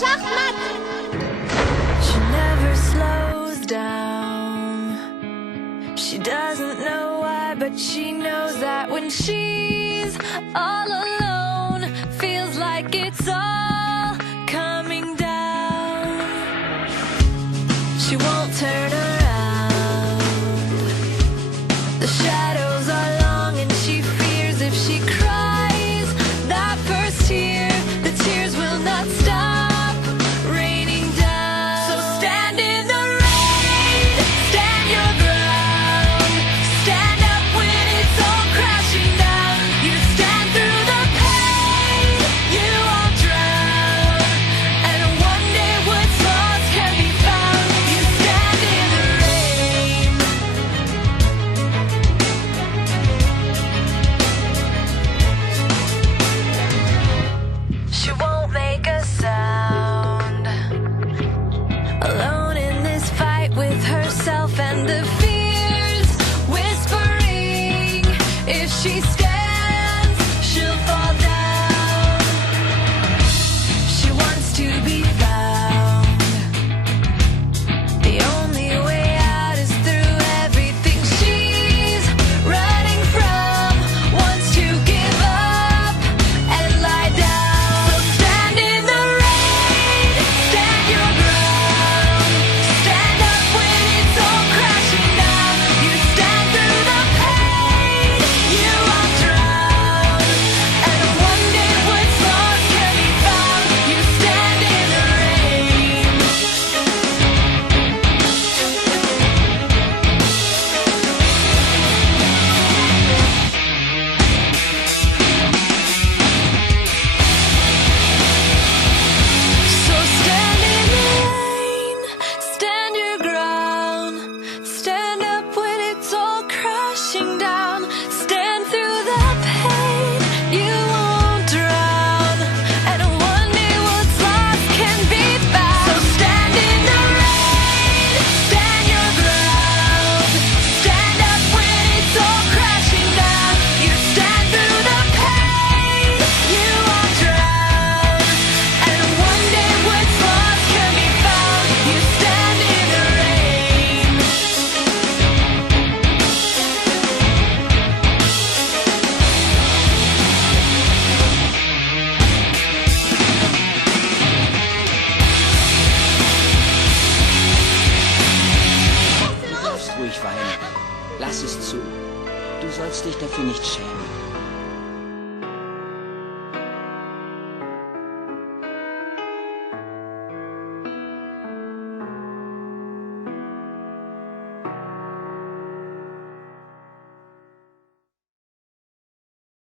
Schachmatt! She never slows down. She doesn't know why, but she knows that when she's all alone, feels like it's all coming down. She won't turn around. The shadows are long and she fears if she cries that first tear, the tears will not stop raining down. So stand in the rain, stand your ground, stand up when it's all crashing down. You stand through the pain, you won't drown, and one day what's lost can be found. You stand in the rain. She won't make a sound, alone in this fight with herself and the fears whispering. If she stands, she'll fall down. She wants to be found. The only way out is through everything she's running from. Wants to give up and lie down. So stand in the rain, stand your ground, stand up when it's all crashing down. You stand through the pain, you won't drown, and one day what's lost can be found. You stand in the rain. So stand in the rain, stand your ground, stand up when it's all crashing down, stand through the pain, you won't drown, and one day what's lost can be found. So stand in the rain, stand your ground, stand up when it's all crashing down. You stand through the pain, you won't drown, and one day what's lost can be found. You stand in the rain. Du darfst ruhig weinen. Lass es zu. Du sollst dich dafür nicht schämen.